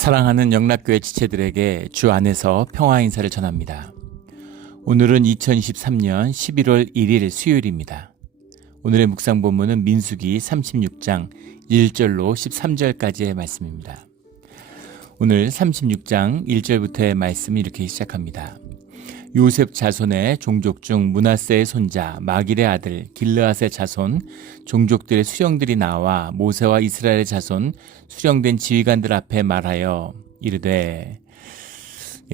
사랑하는 영락교회 지체들에게 주 안에서 평화 인사를 전합니다. 오늘은 2023년 11월 1일 수요일입니다. 오늘의 묵상 본문은 민수기 36장 1절로 13절까지의 말씀입니다. 오늘 36장 1절부터의 말씀이 이렇게 시작합니다. 요셉 자손의 종족 중 므낫세의 손자 마길의 아들 길르앗의 자손 종족들의 수령들이 나와 모세와 이스라엘의 자손 수령된 지휘관들 앞에 말하여 이르되,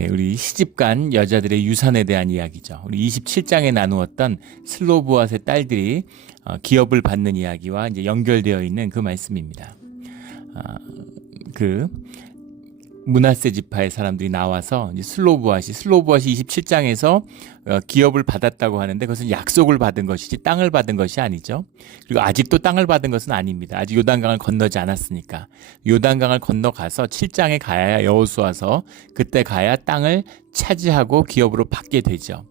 우리 시집간 여자들의 유산에 대한 이야기죠. 우리 27장에 나누었던 슬로보앗의 딸들이 기업을 받는 이야기와 이제 연결되어 있는 그 말씀입니다. 므낫세 지파의 사람들이 나와서 이제 슬로보앗이 27장에서 기업을 받았다고 하는데 그것은 약속을 받은 것이지 땅을 받은 것이 아니죠. 그리고 아직도 땅을 받은 것은 아닙니다. 아직 요단강을 건너지 않았으니까. 요단강을 건너가서 7장에 가야 여호수아서 그때 가야 땅을 차지하고 기업으로 받게 되죠.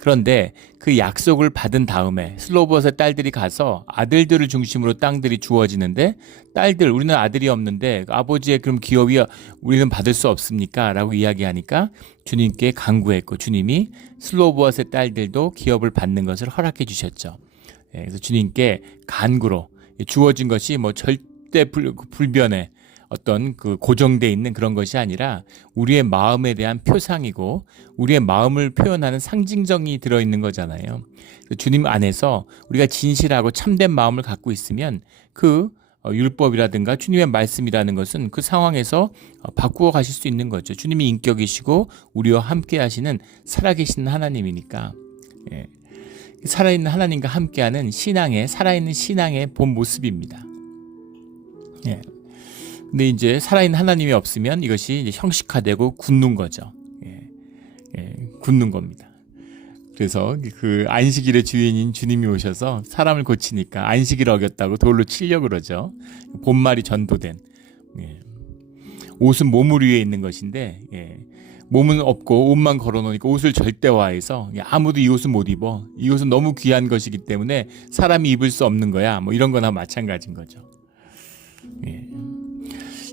그런데 그 약속을 받은 다음에 슬로보앗의 딸들이 가서 아들들을 중심으로 땅들이 주어지는데, 딸들, 우리는 아들이 없는데 아버지의 그럼 기업이 우리는 받을 수 없습니까? 라고 이야기하니까 주님께 간구했고, 주님이 슬로보앗의 딸들도 기업을 받는 것을 허락해 주셨죠. 그래서 주님께 간구로 주어진 것이 뭐 절대 불변의 어떤 그 고정되어 있는 그런 것이 아니라 우리의 마음에 대한 표상이고 우리의 마음을 표현하는 상징성이 들어있는 거잖아요. 주님 안에서 우리가 진실하고 참된 마음을 갖고 있으면 그 율법이라든가 주님의 말씀이라는 것은 그 상황에서 바꾸어 가실 수 있는 거죠. 주님이 인격이시고 우리와 함께 하시는 살아계신 하나님이니까. 살아있는 하나님과 함께하는 신앙의, 살아있는 신앙의 본 모습입니다. 근데 이제 살아있는 하나님이 없으면 이것이 이제 형식화되고 굳는 거죠. 굳는 겁니다. 그래서 그 안식일의 주인인 주님이 오셔서 사람을 고치니까 안식일을 어겼다고 돌로 치려고 그러죠. 본말이 전도된. 옷은 몸을 위해 있는 것인데, 몸은 없고 옷만 걸어놓으니까 옷을 절대화해서 아무도 이 옷은 못 입어. 이 옷은 너무 귀한 것이기 때문에 사람이 입을 수 없는 거야. 뭐 이런 거나 마찬가지인 거죠.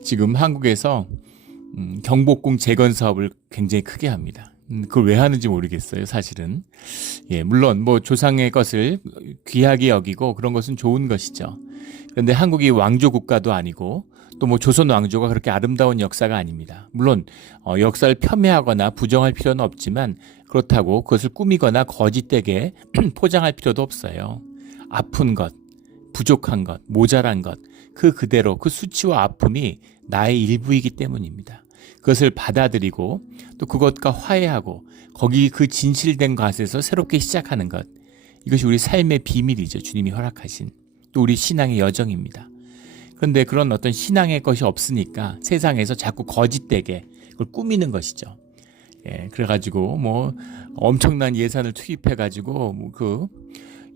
지금 한국에서 경복궁 재건 사업을 굉장히 크게 합니다. 그걸 왜 하는지 모르겠어요, 사실은. 물론 뭐 조상의 것을 귀하게 여기고 그런 것은 좋은 것이죠. 그런데 한국이 왕조 국가도 아니고 또 뭐 조선 왕조가 그렇게 아름다운 역사가 아닙니다. 물론 역사를 폄훼하거나 부정할 필요는 없지만 그렇다고 그것을 꾸미거나 거짓되게 포장할 필요도 없어요. 아픈 것, 부족한 것, 모자란 것, 그 그대로 그 수치와 아픔이 나의 일부이기 때문입니다. 그것을 받아들이고 또 그것과 화해하고 거기 그 진실된 것에서 새롭게 시작하는 것, 이것이 우리 삶의 비밀이죠. 주님이 허락하신 또 우리 신앙의 여정입니다. 그런데 그런 어떤 신앙의 것이 없으니까 세상에서 자꾸 거짓되게 그걸 꾸미는 것이죠. 그래가지고 뭐 엄청난 예산을 투입해가지고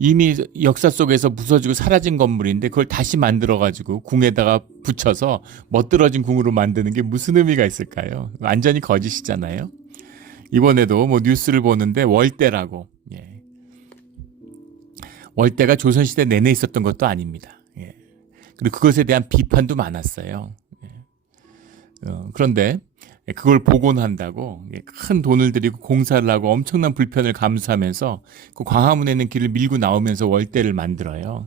이미 역사 속에서 부서지고 사라진 건물인데 그걸 다시 만들어가지고 궁에다가 붙여서 멋들어진 궁으로 만드는 게 무슨 의미가 있을까요? 완전히 거짓이잖아요. 이번에도 뭐 뉴스를 보는데 월대라고. 월대가 조선시대 내내 있었던 것도 아닙니다. 그리고 그것에 대한 비판도 많았어요. 그런데 그걸 복원한다고 큰 돈을 들이고 공사를 하고 엄청난 불편을 감수하면서 그 광화문에 있는 길을 밀고 나오면서 월대를 만들어요.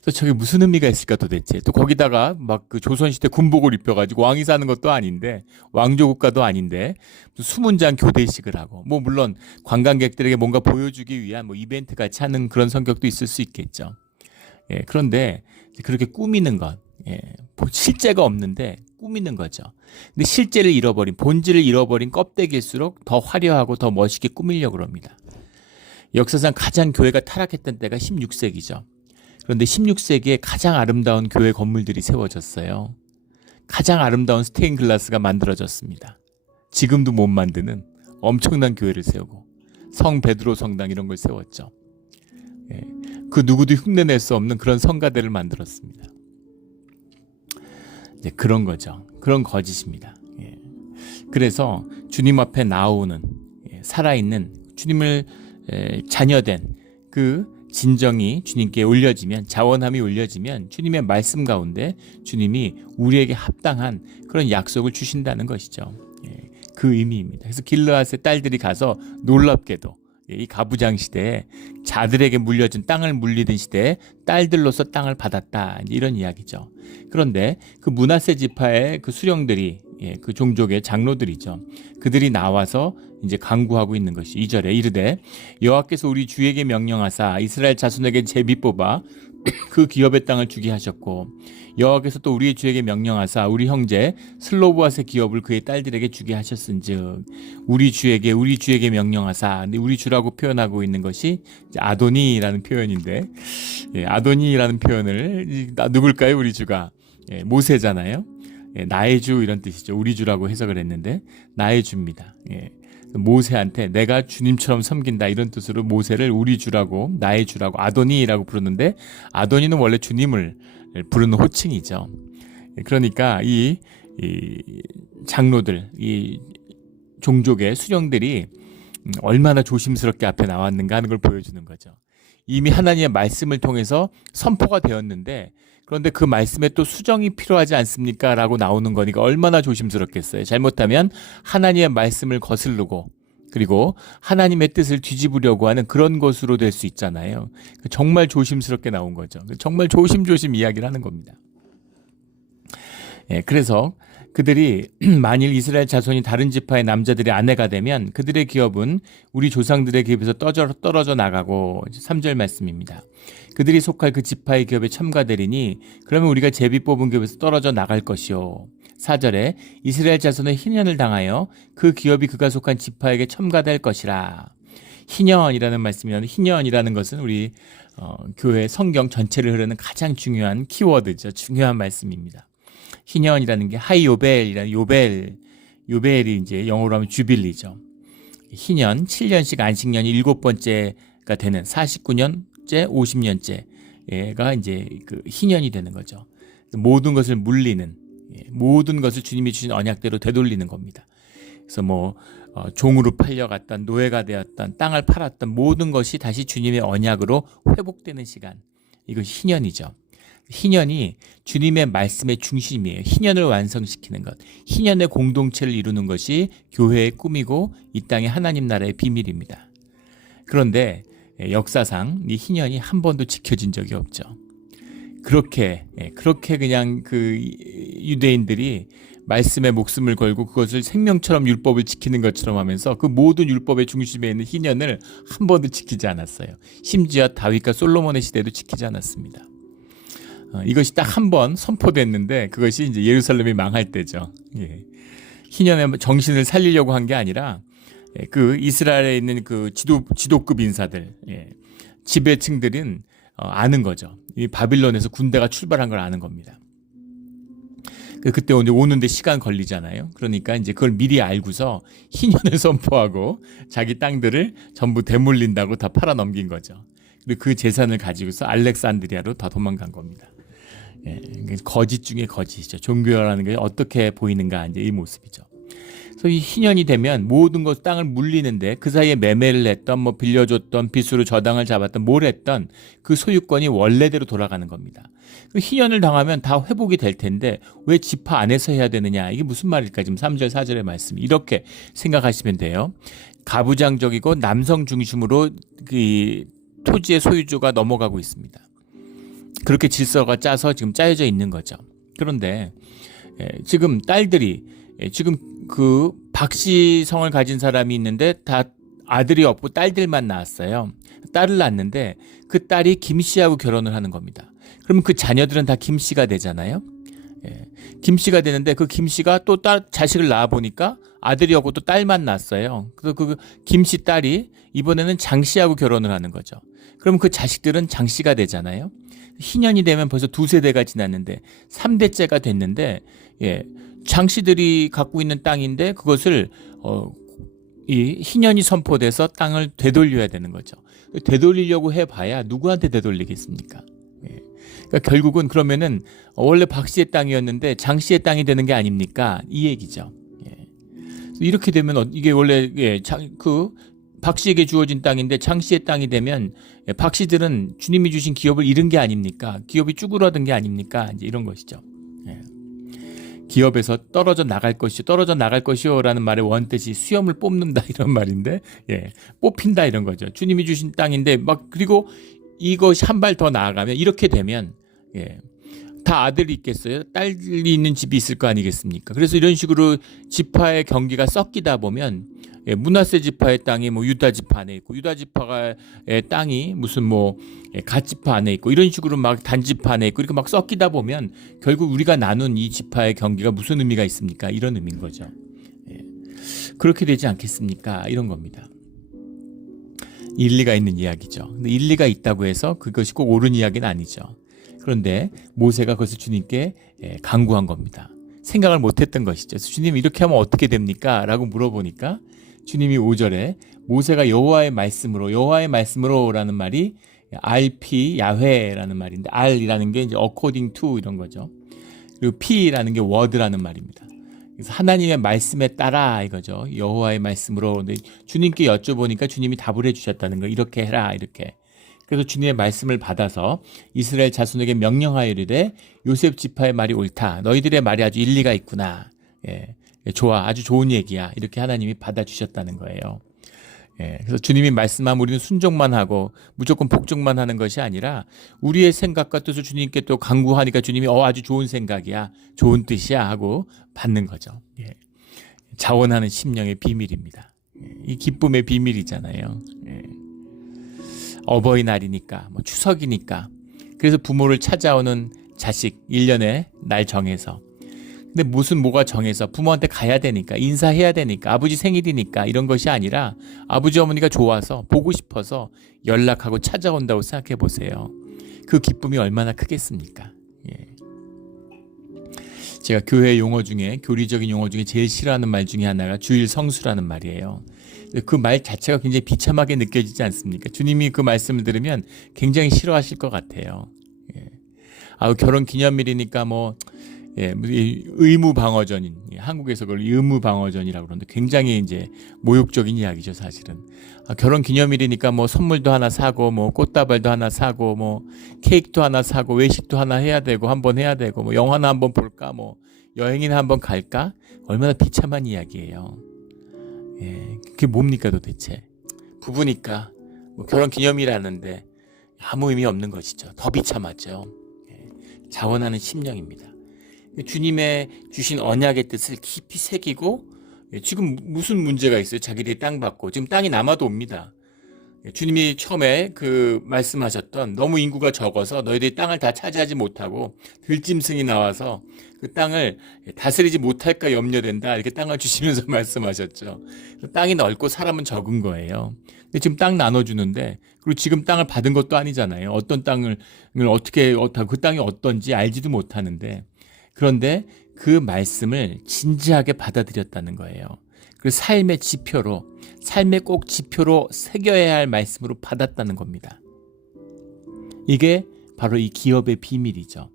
그래서 저게 무슨 의미가 있을까 도대체. 또 거기다가 막 그 조선시대 군복을 입혀가지고 왕이 사는 것도 아닌데 왕조 국가도 아닌데 수문장 교대식을 하고 뭐 물론 관광객들에게 뭔가 보여주기 위한 뭐 이벤트 같이 하는 그런 성격도 있을 수 있겠죠. 그런데 그렇게 꾸미는 것, 실제가 없는데 꾸미는 거죠. 근데 실제를 잃어버린, 본질을 잃어버린 껍데기일수록 더 화려하고 더 멋있게 꾸미려고 합니다. 역사상 가장 교회가 타락했던 때가 16세기죠. 그런데 16세기에 가장 아름다운 교회 건물들이 세워졌어요. 가장 아름다운 스테인 글라스가 만들어졌습니다. 지금도 못 만드는 엄청난 교회를 세우고 성 베드로 성당 이런 걸 세웠죠. 그 누구도 흉내낼 수 없는 그런 성가대를 만들었습니다. 그런 거죠. 그런 거짓입니다. 그래서 주님 앞에 나오는 살아있는 주님을 자녀된 그 진정이 주님께 올려지면, 자원함이 올려지면 주님의 말씀 가운데 주님이 우리에게 합당한 그런 약속을 주신다는 것이죠. 예, 그 의미입니다. 그래서 길르앗의 딸들이 가서 놀랍게도 이 가부장 시대에 자들에게 물려준 땅을 물리던 시대에 딸들로서 땅을 받았다, 이런 이야기죠. 그런데 그 므낫세 지파의 그 수령들이, 그 종족의 장로들이죠. 그들이 나와서 이제 강구하고 있는 것이 2절에 이르되 여호와께서 우리 주에게 명령하사 이스라엘 자손에게 제비 뽑아 그 기업의 땅을 주게 하셨고 여호와께서 또 우리의 주에게 명령하사 우리 형제 슬로보앗의 기업을 그의 딸들에게 주게 하셨은즉 우리 주에게 명령하사, 우리 주라고 표현하고 있는 것이 아도니라는 표현인데, 아도니라는 표현을 누굴까요? 우리 주가 모세잖아요. 나의 주 이런 뜻이죠. 우리 주라고 해석을 했는데 나의 주입니다. 모세한테 내가 주님처럼 섬긴다 이런 뜻으로 모세를 우리 주라고, 나의 주라고, 아도니라고 부르는데, 아도니는 원래 주님을 부르는 호칭이죠. 그러니까 이 장로들, 이 종족의 수령들이 얼마나 조심스럽게 앞에 나왔는가 하는 걸 보여주는 거죠. 이미 하나님의 말씀을 통해서 선포가 되었는데, 그런데 그 말씀에 또 수정이 필요하지 않습니까? 라고 나오는 거니까 얼마나 조심스럽겠어요. 잘못하면 하나님의 말씀을 거스르고 그리고 하나님의 뜻을 뒤집으려고 하는 그런 것으로 될 수 있잖아요. 정말 조심스럽게 나온 거죠. 정말 조심조심 이야기를 하는 겁니다. 그래서 그들이 만일 이스라엘 자손이 다른 지파의 남자들의 아내가 되면 그들의 기업은 우리 조상들의 기업에서 떨어져 나가고, 3절 말씀입니다. 그들이 속할 그 지파의 기업에 첨가되리니 그러면 우리가 제비 뽑은 기업에서 떨어져 나갈 것이요. 4절에 이스라엘 자손의 희년을 당하여 그 기업이 그가 속한 지파에게 첨가될 것이라. 희년이라는 말씀이 나오는데, 희년이라는 것은 우리 교회 성경 전체를 흐르는 가장 중요한 키워드죠. 중요한 말씀입니다. 희년이라는 게 하이요벨이라는 요벨이 이제 영어로 하면 주빌리죠. 희년 7년씩 안식년이 7번째가 되는 49년째 50년째가 이제 그 희년이 되는 거죠. 모든 것을 물리는, 모든 것을 주님이 주신 언약대로 되돌리는 겁니다. 그래서 종으로 팔려갔던, 노예가 되었던, 땅을 팔았던 모든 것이 다시 주님의 언약으로 회복되는 시간, 이것이 희년이죠. 희년이 주님의 말씀의 중심이에요. 희년을 완성시키는 것, 희년의 공동체를 이루는 것이 교회의 꿈이고 이 땅의 하나님 나라의 비밀입니다. 그런데 역사상 이 희년이 한 번도 지켜진 적이 없죠. 그렇게 그냥 그 유대인들이 말씀에 목숨을 걸고 그것을 생명처럼 율법을 지키는 것처럼 하면서 그 모든 율법의 중심에 있는 희년을 한 번도 지키지 않았어요. 심지어 다윗과 솔로몬의 시대도 지키지 않았습니다. 이것이 딱 한 번 선포됐는데 그것이 이제 예루살렘이 망할 때죠. 희년의 정신을 살리려고 한 게 아니라 그 이스라엘에 있는 그 지도급 인사들, 지배층들은 아는 거죠. 이 바빌론에서 군대가 출발한 걸 아는 겁니다. 그때 오는데 시간 걸리잖아요. 그러니까 이제 그걸 미리 알고서 희년을 선포하고 자기 땅들을 전부 되물린다고 다 팔아 넘긴 거죠. 그리고 그 재산을 가지고서 알렉산드리아로 다 도망간 겁니다. 거짓 중에 거짓이죠. 종교라는 게 어떻게 보이는가, 이제 이 모습이죠. 그래서 이 희년이 되면 모든 것 땅을 물리는데 그 사이에 매매를 했던, 빌려줬던, 빚으로 저당을 잡았던, 뭘 했던 그 소유권이 원래대로 돌아가는 겁니다. 희년을 당하면 다 회복이 될 텐데 왜 지파 안에서 해야 되느냐? 이게 무슨 말일까? 지금 3절 4절의 말씀 이렇게 생각하시면 돼요. 가부장적이고 남성 중심으로 그 토지의 소유주가 넘어가고 있습니다. 그렇게 질서가 짜서 지금 짜여져 있는 거죠. 그런데 지금 딸들이, 지금 그 박씨성을 가진 사람이 있는데 다 아들이 없고 딸들만 낳았어요. 딸을 낳았는데 그 딸이 김씨하고 결혼을 하는 겁니다. 그러면 그 자녀들은 다 김씨가 되잖아요. 김씨가 되는데 그 김씨가 또 자식을 낳아 보니까 아들이 없고 또 딸만 낳았어요. 그래서 그 김씨 딸이 이번에는 장씨하고 결혼을 하는 거죠. 그럼 그 자식들은 장씨가 되잖아요. 희년이 되면 벌써 2세대가 지났는데 3대째가 됐는데, 장씨들이 갖고 있는 땅인데 그것을 이 희년이 선포돼서 땅을 되돌려야 되는 거죠. 되돌리려고 해봐야 누구한테 되돌리겠습니까? 그러니까 결국은 그러면은 원래 박씨의 땅이었는데 장씨의 땅이 되는 게 아닙니까? 이 얘기죠. 이렇게 되면 이게 원래 그 박 씨에게 주어진 땅인데 장 씨의 땅이 되면 박 씨들은 주님이 주신 기업을 잃은 게 아닙니까? 기업이 쭈그러든 게 아닙니까? 이제 이런 것이죠. 예. 기업에서 떨어져 나갈 것이요라는 말의 원뜻이 수염을 뽑는다 이런 말인데, 예, 뽑힌다 이런 거죠. 주님이 주신 땅인데 막 그리고 이것이 한 발 더 나아가면 이렇게 되면, 예, 다 아들이 있겠어요? 딸이 있는 집이 있을 거 아니겠습니까? 그래서 이런 식으로 지파의 경기가 섞이다 보면, 예, 므낫세 지파의 땅이 뭐 유다 지파 안에 있고 유다 지파의 땅이 무슨 뭐 갓 지파 안에 있고 이런 식으로 막 단 지파 안에 있고 이렇게 막 섞이다 보면 결국 우리가 나눈 이 지파의 경기가 무슨 의미가 있습니까? 이런 의미인 거죠. 예. 그렇게 되지 않겠습니까? 이런 겁니다. 일리가 있는 이야기죠. 근데 일리가 있다고 해서 그것이 꼭 옳은 이야기는 아니죠. 그런데 모세가 그것을 주님께 간구한 겁니다. 생각을 못했던 것이죠. 주님 이렇게 하면 어떻게 됩니까? 라고 물어보니까 주님이 5절에 모세가 여호와의 말씀으로 라는 말이 RP 야훼라는 말인데, R이라는 게 이제 according to 이런 거죠. 그리고 P라는 게 word라는 말입니다. 그래서 하나님의 말씀에 따라 이거죠. 여호와의 말씀으로. 근데 주님께 여쭤보니까 주님이 답을 해주셨다는 거. 이렇게 해라 이렇게. 그래서 주님의 말씀을 받아서 이스라엘 자손에게 명령하여 이르되 요셉 지파의 말이 옳다. 너희들의 말이 아주 일리가 있구나. 예, 좋아, 아주 좋은 얘기야. 이렇게 하나님이 받아주셨다는 거예요. 예, 그래서 주님이 말씀하면 우리는 순종만 하고 무조건 복종만 하는 것이 아니라 우리의 생각과 뜻을 주님께 또 간구하니까 주님이 아주 좋은 생각이야, 좋은 뜻이야 하고 받는 거죠. 예, 자원하는 심령의 비밀입니다. 예, 이 기쁨의 비밀이잖아요. 예. 어버이날이니까 뭐 추석이니까 그래서 부모를 찾아오는 자식 1년에 날 정해서, 근데 무슨 뭐가 정해서 부모한테 가야 되니까 인사해야 되니까 아버지 생일이니까 이런 것이 아니라 아버지 어머니가 좋아서 보고 싶어서 연락하고 찾아온다고 생각해 보세요. 그 기쁨이 얼마나 크겠습니까? 예. 제가 교회 용어 중에, 교리적인 용어 중에 제일 싫어하는 말 중에 하나가 주일 성수라는 말이에요. 그 말 자체가 굉장히 비참하게 느껴지지 않습니까? 주님이 그 말씀을 들으면 굉장히 싫어하실 것 같아요. 예. 결혼 기념일이니까 뭐, 예, 의무방어전인, 한국에서 그걸 의무방어전이라고 그러는데 굉장히 이제 모욕적인 이야기죠, 사실은. 결혼 기념일이니까 뭐 선물도 하나 사고, 뭐 꽃다발도 하나 사고, 뭐 케이크도 하나 사고, 외식도 하나 해야 되고, 한번 해야 되고, 뭐 영화나 한번 볼까, 뭐 여행이나 한번 갈까? 얼마나 비참한 이야기예요. 예, 그게 뭡니까 도대체? 부부니까 뭐 결혼 기념일하는데 아무 의미 없는 것이죠. 더 비참하죠. 예, 자원하는 심령입니다. 주님의 주신 언약의 뜻을 깊이 새기고, 지금 무슨 문제가 있어요? 자기들이 땅 받고 지금 땅이 남아도 옵니다. 주님이 처음에 그 말씀하셨던 너무 인구가 적어서 너희들이 땅을 다 차지하지 못하고 들짐승이 나와서 그 땅을 다스리지 못할까 염려된다, 이렇게 땅을 주시면서 말씀하셨죠. 땅이 넓고 사람은 적은 거예요. 근데 지금 땅 나눠주는데, 그리고 지금 땅을 받은 것도 아니잖아요. 어떤 땅을 어떻게 그 땅이 어떤지 알지도 못하는데, 그런데 그 말씀을 진지하게 받아들였다는 거예요. 그 삶의 지표로, 삶의 꼭 지표로 새겨야 할 말씀으로 받았다는 겁니다. 이게 바로 이 기업의 비밀이죠.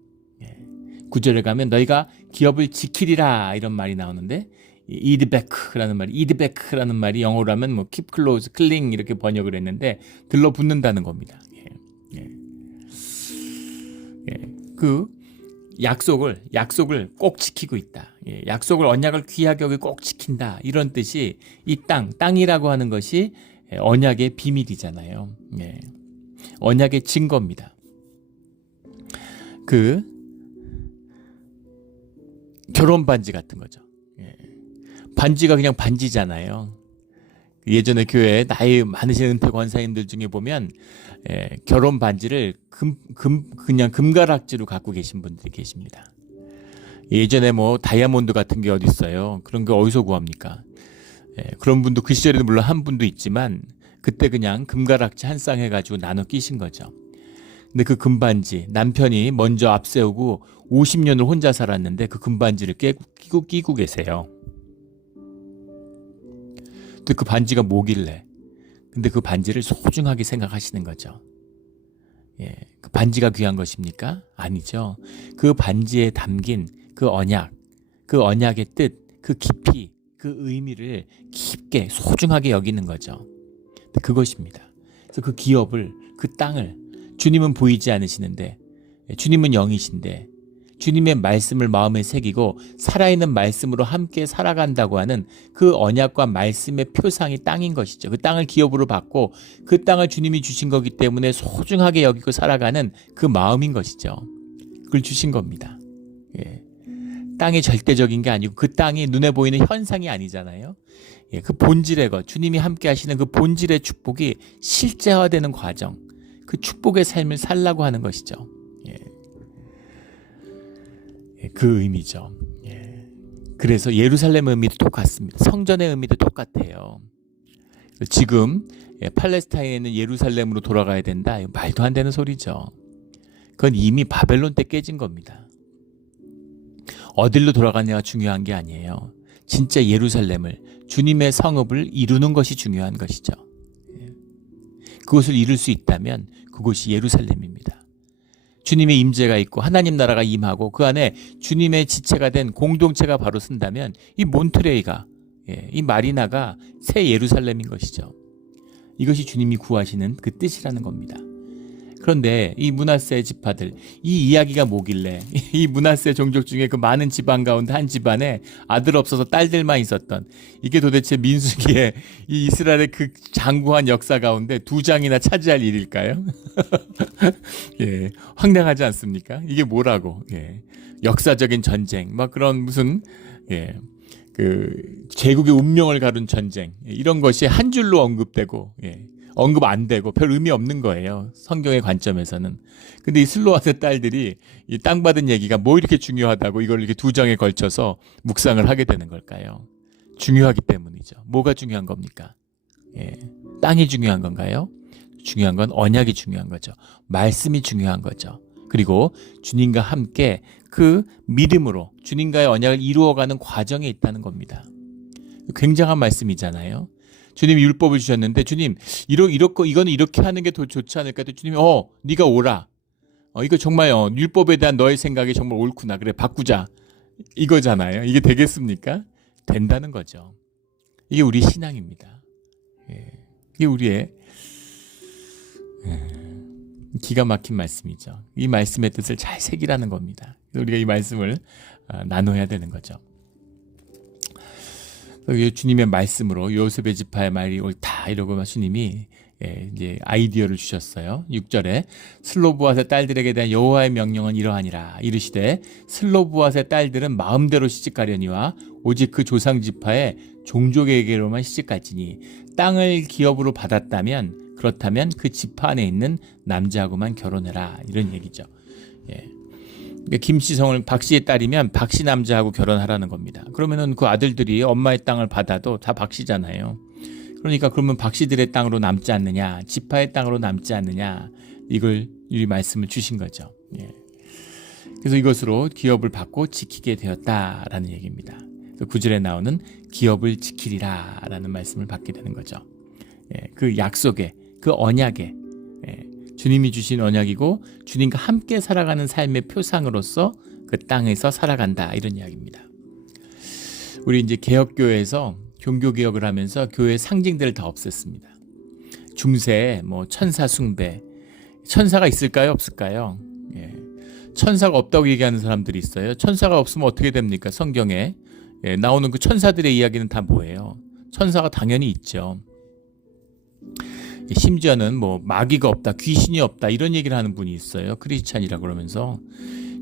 9절에 가면 너희가 기업을 지키리라 이런 말이 나오는데, 이드베크라는 말이 영어로 하면 뭐 keep close, cling 이렇게 번역을 했는데 들러붙는다는 겁니다. 그 약속을 꼭 지키고 있다. 약속을, 언약을 귀하게 여기 꼭 지킨다. 이런 뜻이 이 땅이라고 하는 것이 언약의 비밀이잖아요. 언약의 증거입니다. 그 결혼 반지 같은 거죠. 반지가 그냥 반지잖아요. 예전에 교회에 나이 많으신 은퇴 권사님들 중에 보면 결혼 반지를 그냥 금가락지로 갖고 계신 분들이 계십니다. 예전에 뭐 다이아몬드 같은 게 어디 있어요? 그런 게 어디서 구합니까? 그런 분도 그 시절에는 물론 한 분도 있지만 그때 그냥 금가락지 한 쌍 해가지고 나눠 끼신 거죠. 근데 그 금반지, 남편이 먼저 앞세우고 50년을 혼자 살았는데 그 금반지를 끼고 계세요. 근데 그 반지가 뭐길래? 근데 그 반지를 소중하게 생각하시는 거죠. 그 반지가 귀한 것입니까? 아니죠. 그 반지에 담긴 그 언약, 그 언약의 뜻, 그 깊이, 그 의미를 깊게 소중하게 여기는 거죠. 그것입니다. 그래서 그 기업을, 그 땅을, 주님은 보이지 않으시는데, 주님은 영이신데, 주님의 말씀을 마음에 새기고 살아있는 말씀으로 함께 살아간다고 하는 그 언약과 말씀의 표상이 땅인 것이죠. 그 땅을 기업으로 받고 그 땅을 주님이 주신 거기 때문에 소중하게 여기고 살아가는 그 마음인 것이죠. 그걸 주신 겁니다. 예. 땅이 절대적인 게 아니고 그 땅이 눈에 보이는 현상이 아니잖아요. 예. 그 본질의 것, 주님이 함께 하시는 그 본질의 축복이 실제화되는 과정, 그 축복의 삶을 살라고 하는 것이죠. 그 의미죠. 예. 그래서 예루살렘의 의미도 똑같습니다. 성전의 의미도 똑같아요. 지금 팔레스타인에 있는 예루살렘으로 돌아가야 된다. 말도 안 되는 소리죠. 그건 이미 바벨론 때 깨진 겁니다. 어디로 돌아가냐가 중요한 게 아니에요. 진짜 예루살렘을, 주님의 성읍을 이루는 것이 중요한 것이죠. 그것을 이룰 수 있다면 그곳이 예루살렘입니다. 주님의 임재가 있고 하나님 나라가 임하고 그 안에 주님의 지체가 된 공동체가 바로 쓴다면 이 몬트레이가, 이 마리나가 새 예루살렘인 것이죠. 이것이 주님이 구하시는 그 뜻이라는 겁니다. 그런데 이 므낫세 지파들, 이 이야기가 뭐길래 이 므낫세 종족 중에 그 많은 집안 가운데 한 집안에 아들 없어서 딸들만 있었던, 이게 도대체 민수기의 이 이스라엘의 그 장구한 역사 가운데 2장이나 차지할 일일까요? 예, 황당하지 않습니까? 이게 뭐라고? 예, 역사적인 전쟁, 막 그런 무슨 그 제국의 운명을 가른 전쟁, 이런 것이 한 줄로 언급되고 언급 안 되고 별 의미 없는 거예요. 성경의 관점에서는. 근데 이 슬로아세 딸들이 이 땅 받은 얘기가 뭐 이렇게 중요하다고 이걸 이렇게 2장에 걸쳐서 묵상을 하게 되는 걸까요? 중요하기 때문이죠. 뭐가 중요한 겁니까? 땅이 중요한 건가요? 중요한 건 언약이 중요한 거죠. 말씀이 중요한 거죠. 그리고 주님과 함께 그 믿음으로 주님과의 언약을 이루어가는 과정에 있다는 겁니다. 굉장한 말씀이잖아요. 주님이 율법을 주셨는데 주님 이거는 이렇게 하는 게 더 좋지 않을까? 주님이 네가 오라. 이거 정말 율법에 대한 너의 생각이 정말 옳구나. 그래 바꾸자. 이거잖아요. 이게 되겠습니까? 된다는 거죠. 이게 우리 신앙입니다. 이게 우리의 기가 막힌 말씀이죠. 이 말씀의 뜻을 잘 새기라는 겁니다. 우리가 이 말씀을 나눠야 되는 거죠. 주님의 말씀으로 요셉의 지파의 말이 옳다 이러고 주님이 이제 아이디어를 주셨어요. 6절에 슬로브앗의 딸들에게 대한 여호와의 명령은 이러하니라. 이르시되 슬로브앗의 딸들은 마음대로 시집가려니와 오직 그 조상 지파의 종족에게로만 시집갈지니 땅을 기업으로 받았다면 그렇다면 그 지파 안에 있는 남자하고만 결혼해라. 이런 얘기죠. 김씨성을 박씨의 딸이면 박씨 남자하고 결혼하라는 겁니다. 그러면은 그 아들들이 엄마의 땅을 받아도 다 박씨잖아요. 그러니까 그러면 박씨들의 땅으로 남지 않느냐, 지파의 땅으로 남지 않느냐, 이걸 이 말씀을 주신 거죠. 그래서 이것으로 기업을 받고 지키게 되었다라는 얘기입니다. 그래서 9절에 나오는 기업을 지키리라라는 말씀을 받게 되는 거죠. 그 약속에, 그 언약에. 주님이 주신 언약이고 주님과 함께 살아가는 삶의 표상으로서 그 땅에서 살아간다 이런 이야기입니다. 우리 이제 개혁교회에서 종교개혁을 하면서 교회의 상징들을 다 없앴습니다. 중세, 천사 숭배, 천사가 있을까요 없을까요? 천사가 없다고 얘기하는 사람들이 있어요. 천사가 없으면 어떻게 됩니까? 성경에 나오는 그 천사들의 이야기는 다 뭐예요? 천사가 당연히 있죠. 심지어는 마귀가 없다, 귀신이 없다 이런 얘기를 하는 분이 있어요. 크리스찬이라 그러면서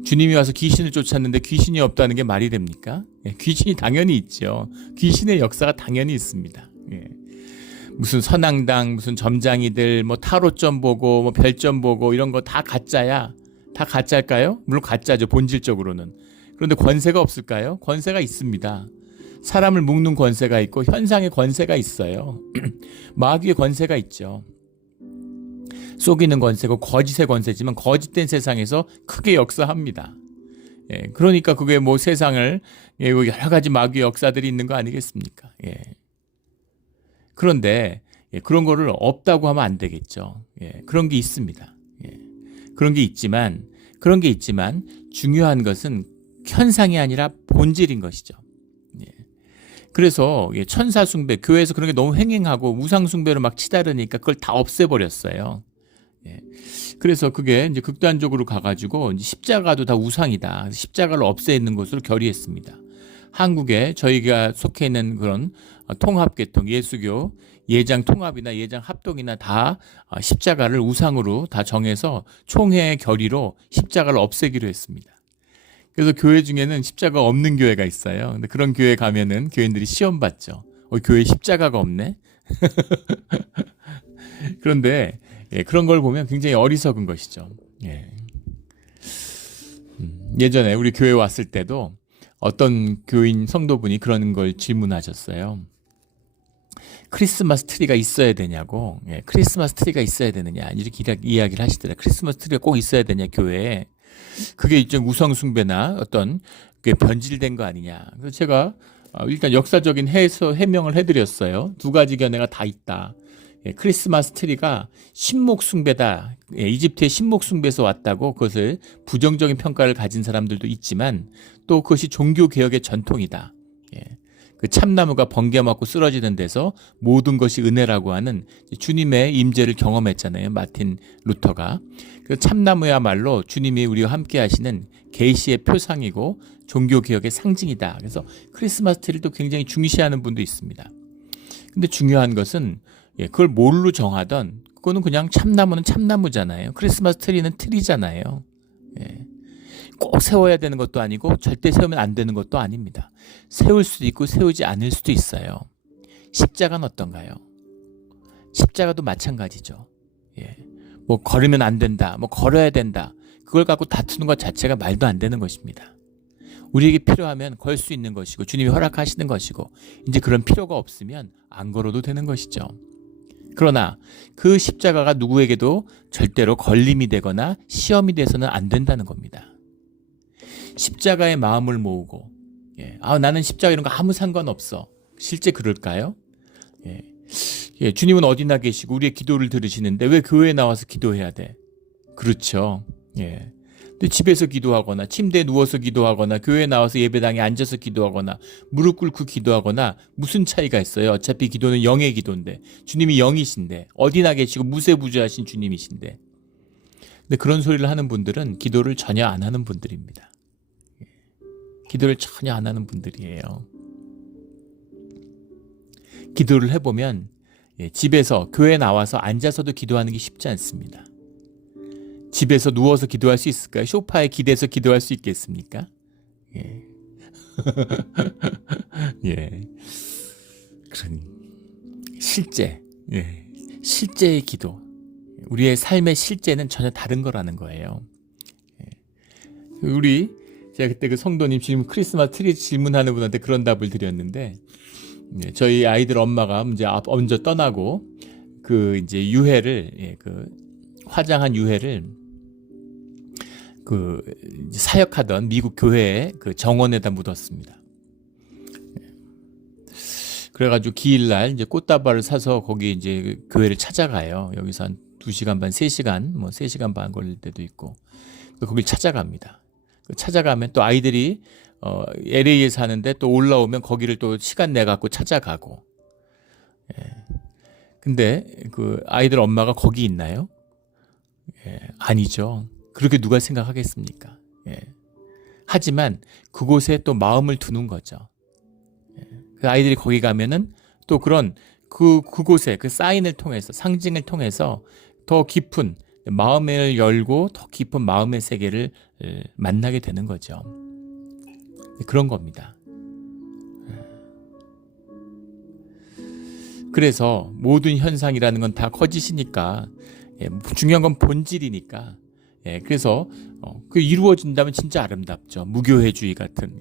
주님이 와서 귀신을 쫓았는데 귀신이 없다는 게 말이 됩니까? 귀신이 당연히 있죠. 귀신의 역사가 당연히 있습니다. 무슨 선앙당, 무슨 점장이들, 타로점 보고, 별점 보고 이런 거 다 가짜야. 다 가짜일까요? 물론 가짜죠. 본질적으로는. 그런데 권세가 없을까요? 권세가 있습니다. 사람을 묶는 권세가 있고 현상의 권세가 있어요. 마귀의 권세가 있죠. 속이는 권세고 거짓의 권세지만 거짓된 세상에서 크게 역사합니다. 그러니까 그게 세상을 여러 가지 마귀의 역사들이 있는 거 아니겠습니까? 그런데 그런 거를 없다고 하면 안 되겠죠. 그런 게 있습니다. 그런 게 있지만 중요한 것은 현상이 아니라 본질인 것이죠. 그래서 천사 숭배, 교회에서 그런 게 너무 횡행하고 우상 숭배로 막 치달으니까 그걸 다 없애버렸어요. 예. 그래서 그게 이제 극단적으로 가가지고 이제 십자가도 다 우상이다. 십자가를 없애는 것으로 결의했습니다. 한국에 저희가 속해 있는 그런 통합계통, 예수교, 예장 통합이나 예장 합동이나 다 십자가를 우상으로 다 정해서 총회의 결의로 십자가를 없애기로 했습니다. 그래서 교회 중에는 십자가가 없는 교회가 있어요. 근데 그런 교회 가면은 교인들이 시험 받죠. 교회에 십자가가 없네? 그런데 그런 걸 보면 굉장히 어리석은 것이죠. 예전에 우리 교회 왔을 때도 어떤 교인 성도분이 그런 걸 질문하셨어요. 크리스마스 트리가 있어야 되냐고. 크리스마스 트리가 있어야 되느냐 이렇게 이야기를 하시더라. 크리스마스 트리가 꼭 있어야 되냐 교회에. 그게 이제 우상 숭배나 어떤 그게 변질된 거 아니냐. 그래서 제가 일단 역사적인 해명을 해드렸어요. 두 가지 견해가 다 있다. 크리스마스 트리가 신목 숭배다. 이집트의 신목 숭배에서 왔다고 그것을 부정적인 평가를 가진 사람들도 있지만 또 그것이 종교 개혁의 전통이다. 그 참나무가 번개 맞고 쓰러지는 데서 모든 것이 은혜라고 하는 주님의 임재를 경험했잖아요. 마틴 루터가. 그 참나무야말로 주님이 우리와 함께 하시는 계시의 표상이고 종교 개혁의 상징이다. 그래서 크리스마스 트리를 또 굉장히 중시하는 분도 있습니다. 근데 중요한 것은 그걸 뭘로 정하던 그거는 그냥 참나무는 참나무잖아요. 크리스마스 트리는 트리잖아요. 꼭 세워야 되는 것도 아니고 절대 세우면 안 되는 것도 아닙니다. 세울 수도 있고 세우지 않을 수도 있어요. 십자가는 어떤가요? 십자가도 마찬가지죠. 뭐 걸으면 안 된다, 뭐 걸어야 된다. 그걸 갖고 다투는 것 자체가 말도 안 되는 것입니다. 우리에게 필요하면 걸 수 있는 것이고 주님이 허락하시는 것이고 이제 그런 필요가 없으면 안 걸어도 되는 것이죠. 그러나 그 십자가가 누구에게도 절대로 걸림이 되거나 시험이 돼서는 안 된다는 겁니다. 십자가의 마음을 모으고 나는 십자가 이런 거 아무 상관없어. 실제 그럴까요? 주님은 어디나 계시고 우리의 기도를 들으시는데 왜 교회에 나와서 기도해야 돼? 그렇죠. 근데 집에서 기도하거나 침대에 누워서 기도하거나 교회에 나와서 예배당에 앉아서 기도하거나 무릎 꿇고 기도하거나 무슨 차이가 있어요? 어차피 기도는 영의 기도인데 주님이 영이신데 어디나 계시고 무세부주하신 주님이신데 근데 그런 소리를 하는 분들은 기도를 전혀 안 하는 분들입니다. 기도를 전혀 안 하는 분들이에요. 기도를 해보면 집에서 교회에 나와서 앉아서도 기도하는 게 쉽지 않습니다. 집에서 누워서 기도할 수 있을까요? 소파에 기대서 기도할 수 있겠습니까? 그러니 실제의 기도, 우리의 삶의 실제는 전혀 다른 거라는 거예요. 제가 그때 그 성도님 질문, 크리스마스 트리 질문하는 분한테 그런 답을 드렸는데, 저희 아이들 엄마가 이제 먼저 떠나고 그 이제 유해를 그 화장한 유해를 그 사역하던 미국 교회의 그 정원에다 묻었습니다. 그래가지고 기일날 이제 꽃다발을 사서 거기 이제 교회를 찾아가요. 여기서 한 2시간 반, 3시간, 뭐 3시간 반 걸릴 때도 있고. 거길 찾아갑니다. 찾아가면 또 아이들이 LA에 사는데 또 올라오면 거기를 또 시간 내 갖고 찾아가고. 근데 그 아이들 엄마가 거기 있나요? 아니죠. 그렇게 누가 생각하겠습니까? 하지만 그곳에 또 마음을 두는 거죠. 그 아이들이 거기 가면은 또 그런 그곳에 그 사인을 통해서 상징을 통해서 더 깊은 마음을 열고 더 깊은 마음의 세계를 만나게 되는 거죠. 그런 겁니다. 그래서 모든 현상이라는 건 다 거짓이니까 중요한 건 본질이니까 그래서 그 이루어진다면 진짜 아름답죠. 무교회주의 같은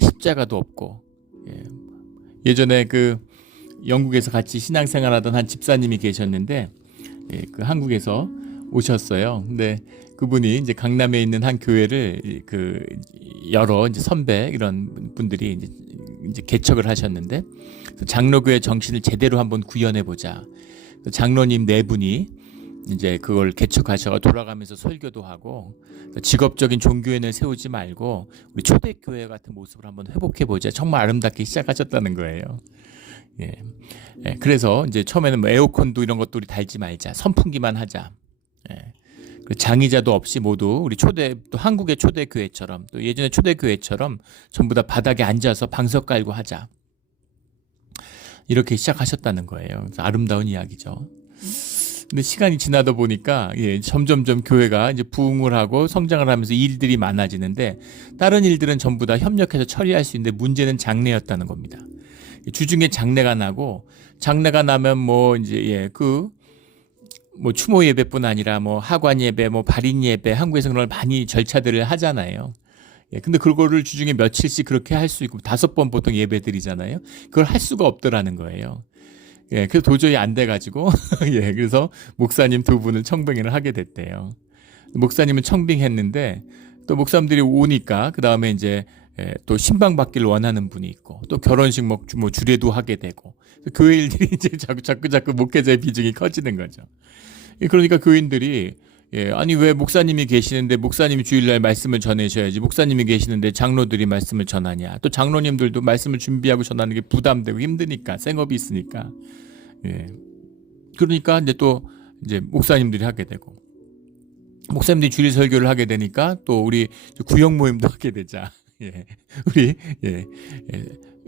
십자가도 없고 예전에 그 영국에서 같이 신앙생활하던 한 집사님이 계셨는데 그 한국에서 오셨어요. 근데 그분이 이제 강남에 있는 한 교회를 그 여러 이제 선배 이런 분들이 이제 개척을 하셨는데 장로교회 정신을 제대로 한번 구현해 보자. 장로님 4분이 이제 그걸 개척하셔가 돌아가면서 설교도 하고 직업적인 종교인을 세우지 말고 우리 초대교회 같은 모습을 한번 회복해보자. 정말 아름답게 시작하셨다는 거예요. 예. 예. 그래서 이제 처음에는 뭐 에어컨도 이런 것도 우리 달지 말자. 선풍기만 하자. 예. 그 장의자도 없이 모두 우리 또 한국의 초대교회처럼 또 예전에 초대교회처럼 전부 다 바닥에 앉아서 방석 깔고 하자. 이렇게 시작하셨다는 거예요. 그래서 아름다운 이야기죠. 근데 시간이 지나다 보니까 점점점 교회가 이제 부흥을 하고 성장을 하면서 일들이 많아지는데 다른 일들은 전부 다 협력해서 처리할 수 있는데 문제는 장례였다는 겁니다. 주중에 장례가 나고 장례가 나면 뭐 이제 뭐 추모 예배뿐 아니라 뭐 하관 예배, 뭐 발인 예배, 한국에서 그런 많이 절차들을 하잖아요. 근데 그거를 주중에 며칠씩 그렇게 할 수 있고 5번 보통 예배 드리잖아요. 그걸 할 수가 없더라는 거예요. 그래서 도저히 안 돼가지고 그래서 목사님 2분을 청빙을 하게 됐대요. 목사님은 청빙했는데 또 목사님들이 오니까 그 다음에 이제 또 신방 받기를 원하는 분이 있고 또 결혼식 뭐 주례도 하게 되고 교회 일들이 이제 자꾸 목회자의 비중이 커지는 거죠. 그러니까 교인들이 아니 왜 목사님이 계시는데 목사님이 주일날 말씀을 전해셔야지 목사님이 계시는데 장로들이 말씀을 전하냐. 또 장로님들도 말씀을 준비하고 전하는 게 부담되고 힘드니까 생업이 있으니까. 그러니까 이제 목사님들이 하게 되고 목사님들이 주일 설교를 하게 되니까 또 우리 구역 모임도 하게 되자. 우리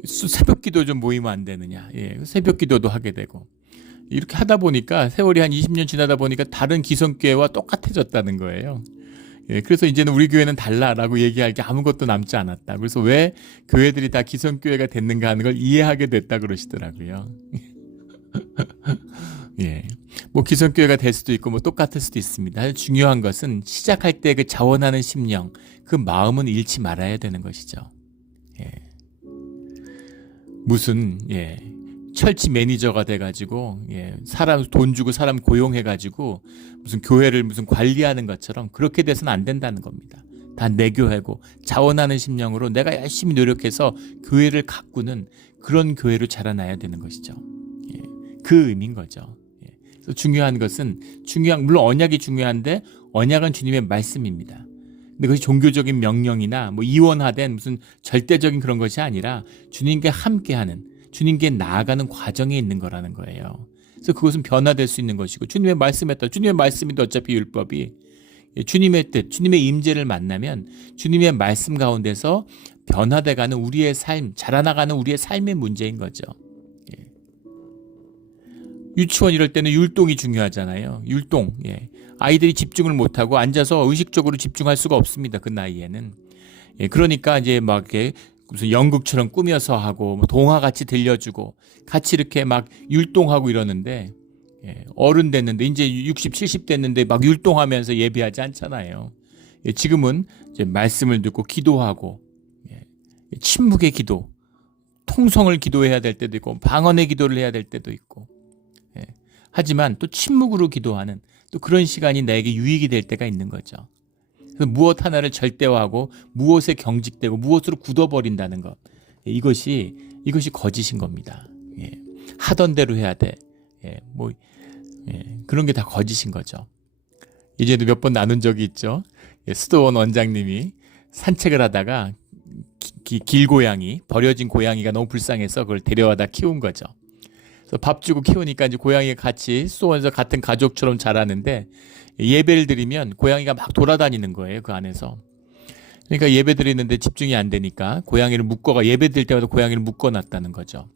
새벽 기도 좀 모이면 안 되느냐. 새벽 기도도 하게 되고 이렇게 하다 보니까 세월이 한 20년 지나다 보니까 다른 기성교회와 똑같아졌다는 거예요. 그래서 이제는 우리 교회는 달라라고 얘기할 게 아무것도 남지 않았다. 그래서 왜 교회들이 다 기성교회가 됐는가 하는 걸 이해하게 됐다 그러시더라고요. 뭐 기성교회가 될 수도 있고 뭐 똑같을 수도 있습니다. 중요한 것은 시작할 때 그 자원하는 심령, 그 마음은 잃지 말아야 되는 것이죠. 무슨 철치 매니저가 돼가지고 사람 돈 주고 사람 고용해가지고 무슨 교회를 무슨 관리하는 것처럼 그렇게 돼서는 안 된다는 겁니다. 다 내 교회고 자원하는 심령으로 내가 열심히 노력해서 교회를 가꾸는 그런 교회로 자라나야 되는 것이죠. 그 의미인 거죠. 그래서 중요한 것은 물론 언약이 중요한데 언약은 주님의 말씀입니다. 근데 그것이 종교적인 명령이나 뭐 이원화된 무슨 절대적인 그런 것이 아니라 주님께 함께하는 주님께 나아가는 과정에 있는 거라는 거예요. 그래서 그것은 변화될 수 있는 것이고 주님의 말씀에 따라 주님의 말씀인데 어차피 율법이 주님의 뜻, 주님의 임재를 만나면 주님의 말씀 가운데서 변화돼가는 우리의 삶, 자라나가는 우리의 삶의 문제인 거죠. 유치원 이럴 때는 율동이 중요하잖아요. 율동. 아이들이 집중을 못하고 앉아서 의식적으로 집중할 수가 없습니다. 그 나이에는. 그러니까 이제 막 이렇게 무슨 연극처럼 꾸며서 하고 뭐 동화같이 들려주고 같이 이렇게 막 율동하고 이러는데 어른 됐는데 이제 60, 70 됐는데 막 율동하면서 예배하지 않잖아요. 지금은 이제 말씀을 듣고 기도하고 침묵의 기도, 통성을 기도해야 될 때도 있고 방언의 기도를 해야 될 때도 있고 하지만 또 침묵으로 기도하는 또 그런 시간이 나에게 유익이 될 때가 있는 거죠. 그래서 무엇 하나를 절대화하고 무엇에 경직되고 무엇으로 굳어버린다는 것 이것이 거짓인 겁니다. 하던 대로 해야 돼. 그런 게 다 거짓인 거죠. 이제도 몇 번 나눈 적이 있죠. 수도원 원장님이 산책을 하다가 길고양이 버려진 고양이가 너무 불쌍해서 그걸 데려와다 키운 거죠. 그래서 밥 주고 키우니까 이제 고양이가 같이 수도원에서 같은 가족처럼 자라는데 예배를 드리면 고양이가 막 돌아다니는 거예요. 그 안에서. 그러니까 예배 드리는데 집중이 안 되니까 고양이를 예배 드릴 때마다 고양이를 묶어놨다는 거죠.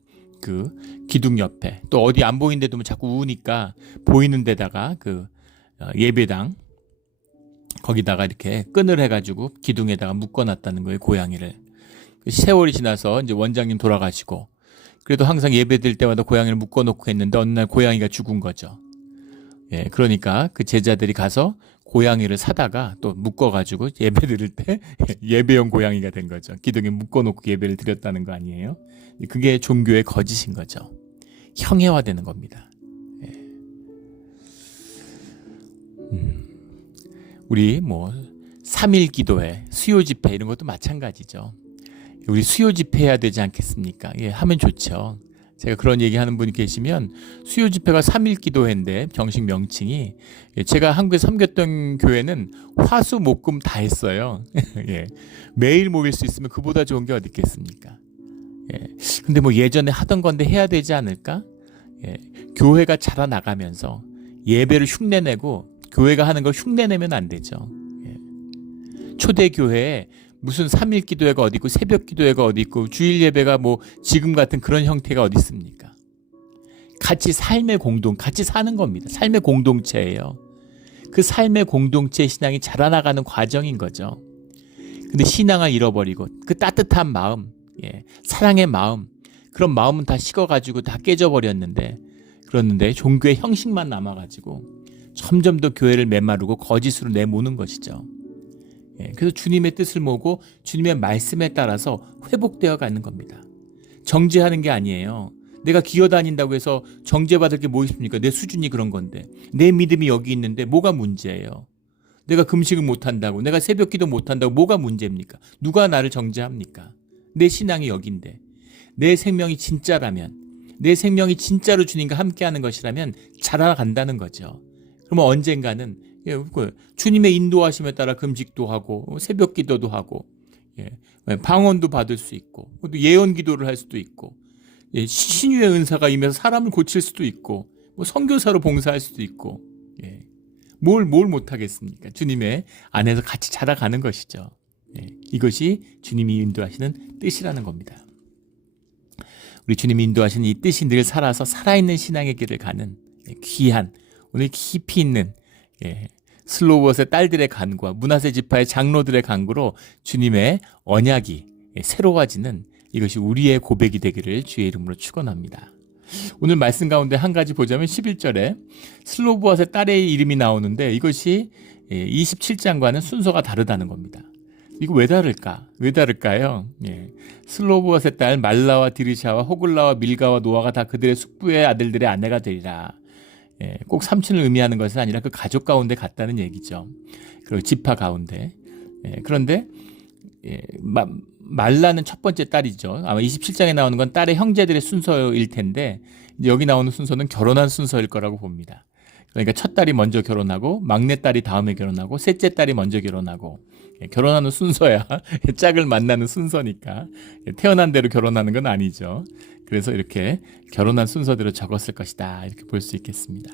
그 기둥 옆에 또 어디 안 보이는데도 자꾸 우니까 보이는 데다가 그 예배당 거기다가 이렇게 끈을 해가지고 기둥에다가 묶어놨다는 거예요. 고양이를. 세월이 지나서 이제 원장님 돌아가시고 그래도 항상 예배 드릴 때마다 고양이를 묶어놓고 했는데 어느 날 고양이가 죽은 거죠. 그러니까 그 제자들이 가서 고양이를 사다가 또 묶어가지고 예배 드릴 때 예배용 고양이가 된 거죠. 기둥에 묶어놓고 예배를 드렸다는 거 아니에요? 그게 종교의 거짓인 거죠. 형해화되는 겁니다. 우리 뭐 3일 기도회, 수요 집회 이런 것도 마찬가지죠. 우리 수요 집회 해야 되지 않겠습니까? 하면 좋죠. 제가 그런 얘기하는 분이 계시면 수요 집회가 3일 기도회인데 정식 명칭이 제가 한국에 섬겼던 교회는 화수 목금 다 했어요. 예. 매일 모일 수 있으면 그보다 좋은 게 어디 있겠습니까? 예. 근데 뭐 예전에 하던 건데 해야 되지 않을까? 예. 교회가 자라나가면서 예배를 흉내내고 교회가 하는 걸 흉내내면 안 되죠. 예. 초대 교회에 무슨 3일 기도회가 어디 있고 새벽 기도회가 어디 있고 주일 예배가 뭐 지금 같은 그런 형태가 어디 있습니까? 같이 같이 사는 겁니다. 삶의 공동체예요. 그 삶의 공동체 신앙이 자라나가는 과정인 거죠. 근데 신앙을 잃어버리고 그 따뜻한 마음, 사랑의 마음, 그런 마음은 다 식어가지고 다 깨져버렸는데, 그랬는데 종교의 형식만 남아가지고 점점 더 교회를 메마르고 거짓으로 내모는 것이죠. 그래서 주님의 뜻을 모으고 주님의 말씀에 따라서 회복되어 가는 겁니다. 정죄하는 게 아니에요. 내가 기어다닌다고 해서 정죄받을 게 뭐 있습니까? 내 수준이 그런 건데, 내 믿음이 여기 있는데 뭐가 문제예요? 내가 금식을 못한다고, 내가 새벽기도 못한다고 뭐가 문제입니까? 누가 나를 정죄합니까? 내 신앙이 여긴데, 내 생명이 진짜라면, 내 생명이 진짜로 주님과 함께하는 것이라면 자라간다는 거죠. 그러면 언젠가는 주님의 인도하심에 따라 금식도 하고 새벽 기도도 하고 방언도 받을 수 있고 또 예언 기도를 할 수도 있고 신유의 은사가 임해서 사람을 고칠 수도 있고 뭐 선교사로 봉사할 수도 있고 뭘 못하겠습니까? 주님의 안에서 같이 자라가는 것이죠. 이것이 주님이 인도하시는 뜻이라는 겁니다. 우리 주님이 인도하시는 이 뜻이 늘 살아서 살아있는 신앙의 길을 가는 귀한, 오늘 깊이 있는 슬로우봇의 딸들의 간구와 문하세 지파의 장로들의 간구로 주님의 언약이 새로워지는, 이것이 우리의 고백이 되기를 주의 이름으로 축원합니다. 오늘 말씀 가운데 한 가지 보자면 11절에 슬로보앗의 딸의 이름이 나오는데, 이것이 27장과는 순서가 다르다는 겁니다. 이거 왜 다를까요? 슬로보앗의 딸 말라와 디르샤와 호글라와 밀가와 노아가 다 그들의 숙부의 아들들의 아내가 되리라. 꼭 삼촌을 의미하는 것은 아니라 그 가족 가운데 같다는 얘기죠. 그리고 지파 가운데. 그런데 말라는 첫 번째 딸이죠. 아마 27장에 나오는 건 딸의 형제들의 순서일 텐데, 여기 나오는 순서는 결혼한 순서일 거라고 봅니다. 그러니까 첫 딸이 먼저 결혼하고 막내 딸이 다음에 결혼하고 셋째 딸이 먼저 결혼하고, 결혼하는 순서야 짝을 만나는 순서니까 태어난 대로 결혼하는 건 아니죠. 그래서 이렇게 결혼한 순서대로 적었을 것이다, 이렇게 볼 수 있겠습니다.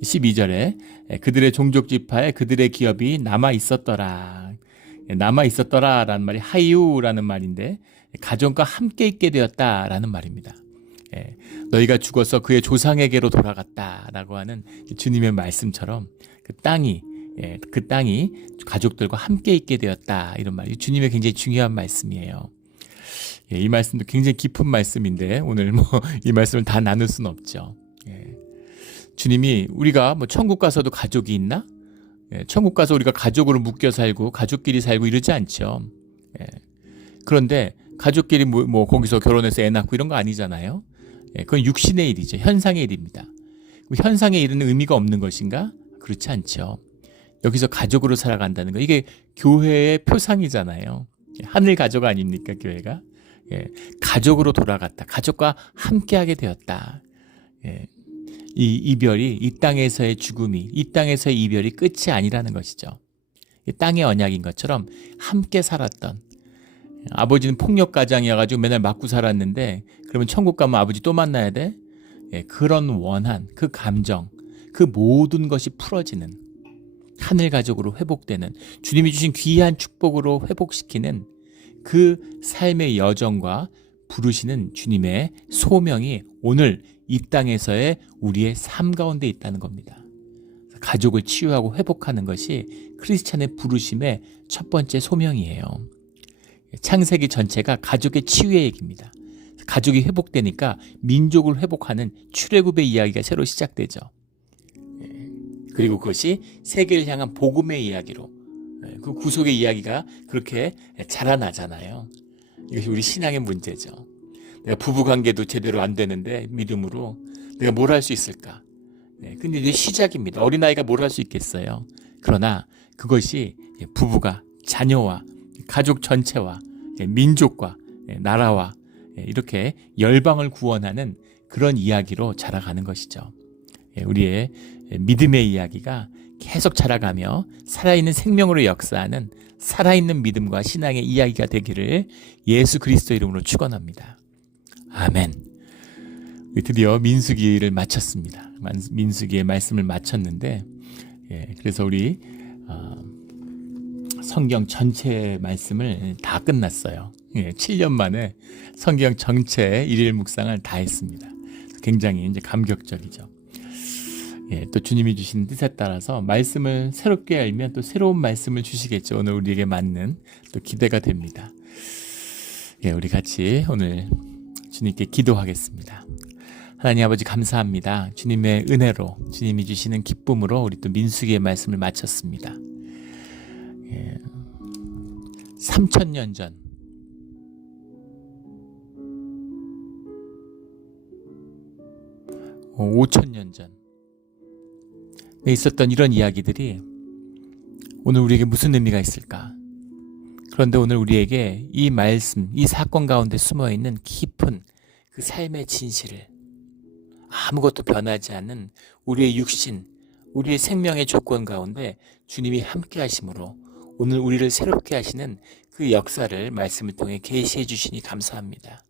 12절에 그들의 종족 지파에 그들의 기업이 남아 있었더라. 남아 있었더라라는 말이 하이우라는 말인데, 가정과 함께 있게 되었다라는 말입니다. 너희가 죽어서 그의 조상에게로 돌아갔다라고 하는 주님의 말씀처럼 그 땅이 가족들과 함께 있게 되었다, 이런 말이 주님의 굉장히 중요한 말씀이에요. 이 말씀도 굉장히 깊은 말씀인데 오늘 이 말씀을 다 나눌 수는 없죠. 주님이 우리가 천국 가서도 가족이 있나? 천국 가서 우리가 가족으로 묶여 살고 가족끼리 살고 이러지 않죠. 그런데 가족끼리 거기서 결혼해서 애 낳고 이런 거 아니잖아요. 그건 육신의 일이죠. 현상의 일입니다. 현상의 일은 의미가 없는 것인가? 그렇지 않죠. 여기서 가족으로 살아간다는 거, 이게 교회의 표상이잖아요. 하늘 가족 아닙니까, 교회가? 가족으로 돌아갔다. 가족과 함께하게 되었다. 이 이별이, 이 땅에서의 죽음이, 이 땅에서의 이별이 끝이 아니라는 것이죠. 땅의 언약인 것처럼 함께 살았던, 아버지는 폭력 가장이어가지고 맨날 맞고 살았는데 그러면 천국 가면 아버지 또 만나야 돼? 그런 원한, 그 감정, 그 모든 것이 풀어지는, 하늘 가족으로 회복되는, 주님이 주신 귀한 축복으로 회복시키는 그 삶의 여정과 부르시는 주님의 소명이 오늘 이 땅에서의 우리의 삶 가운데 있다는 겁니다. 가족을 치유하고 회복하는 것이 크리스찬의 부르심의 첫 번째 소명이에요. 창세기 전체가 가족의 치유의 얘기입니다. 가족이 회복되니까 민족을 회복하는 출애굽의 이야기가 새로 시작되죠. 그리고 그것이 세계를 향한 복음의 이야기로, 그 구속의 이야기가 그렇게 자라나잖아요. 이것이 우리 신앙의 문제죠. 내가 부부관계도 제대로 안 되는데 믿음으로 내가 뭘 할 수 있을까? 근데 이제 시작입니다. 어린아이가 뭘 할 수 있겠어요? 그러나 그것이 부부가 자녀와 가족 전체와 민족과 나라와 이렇게 열방을 구원하는 그런 이야기로 자라가는 것이죠. 우리의 믿음의 이야기가 계속 자라가며 살아있는 생명으로 역사하는 살아있는 믿음과 신앙의 이야기가 되기를 예수 그리스도 이름으로 축원합니다. 아멘. 드디어 민수기를 마쳤습니다. 민수기의 말씀을 마쳤는데, 그래서 우리 성경 전체 말씀을 다 끝났어요. 7년 만에 성경 전체 일일 묵상을 다 했습니다. 굉장히 이제 감격적이죠. 또 주님이 주신 뜻에 따라서 말씀을 새롭게 알면 또 새로운 말씀을 주시겠죠. 오늘 우리에게 맞는 또 기대가 됩니다. 우리 같이 오늘 주님께 기도하겠습니다. 하나님 아버지 감사합니다. 주님의 은혜로, 주님이 주시는 기쁨으로 우리 또 민수기의 말씀을 마쳤습니다. 3,000년 전 5,000년 전 있었던 이런 이야기들이 오늘 우리에게 무슨 의미가 있을까? 그런데 오늘 우리에게 이 말씀, 이 사건 가운데 숨어있는 깊은 그 삶의 진실을, 아무것도 변하지 않는 우리의 육신, 우리의 생명의 조건 가운데 주님이 함께 하심으로 오늘 우리를 새롭게 하시는 그 역사를 말씀을 통해 계시해 주시니 감사합니다.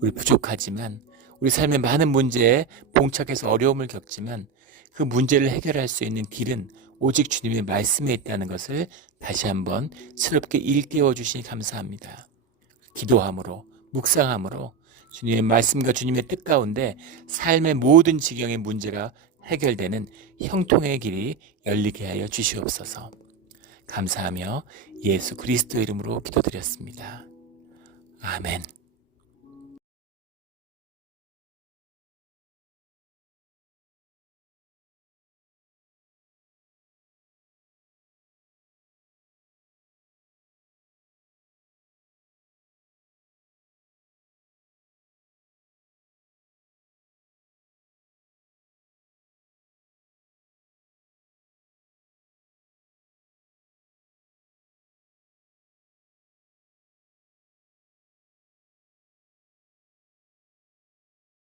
우리 부족하지만, 우리 삶의 많은 문제에 봉착해서 어려움을 겪지만 그 문제를 해결할 수 있는 길은 오직 주님의 말씀에 있다는 것을 다시 한번 새롭게 일깨워 주시니 감사합니다. 기도함으로, 묵상함으로 주님의 말씀과 주님의 뜻 가운데 삶의 모든 지경의 문제가 해결되는 형통의 길이 열리게 하여 주시옵소서. 감사하며 예수 그리스도 이름으로 기도드렸습니다. 아멘.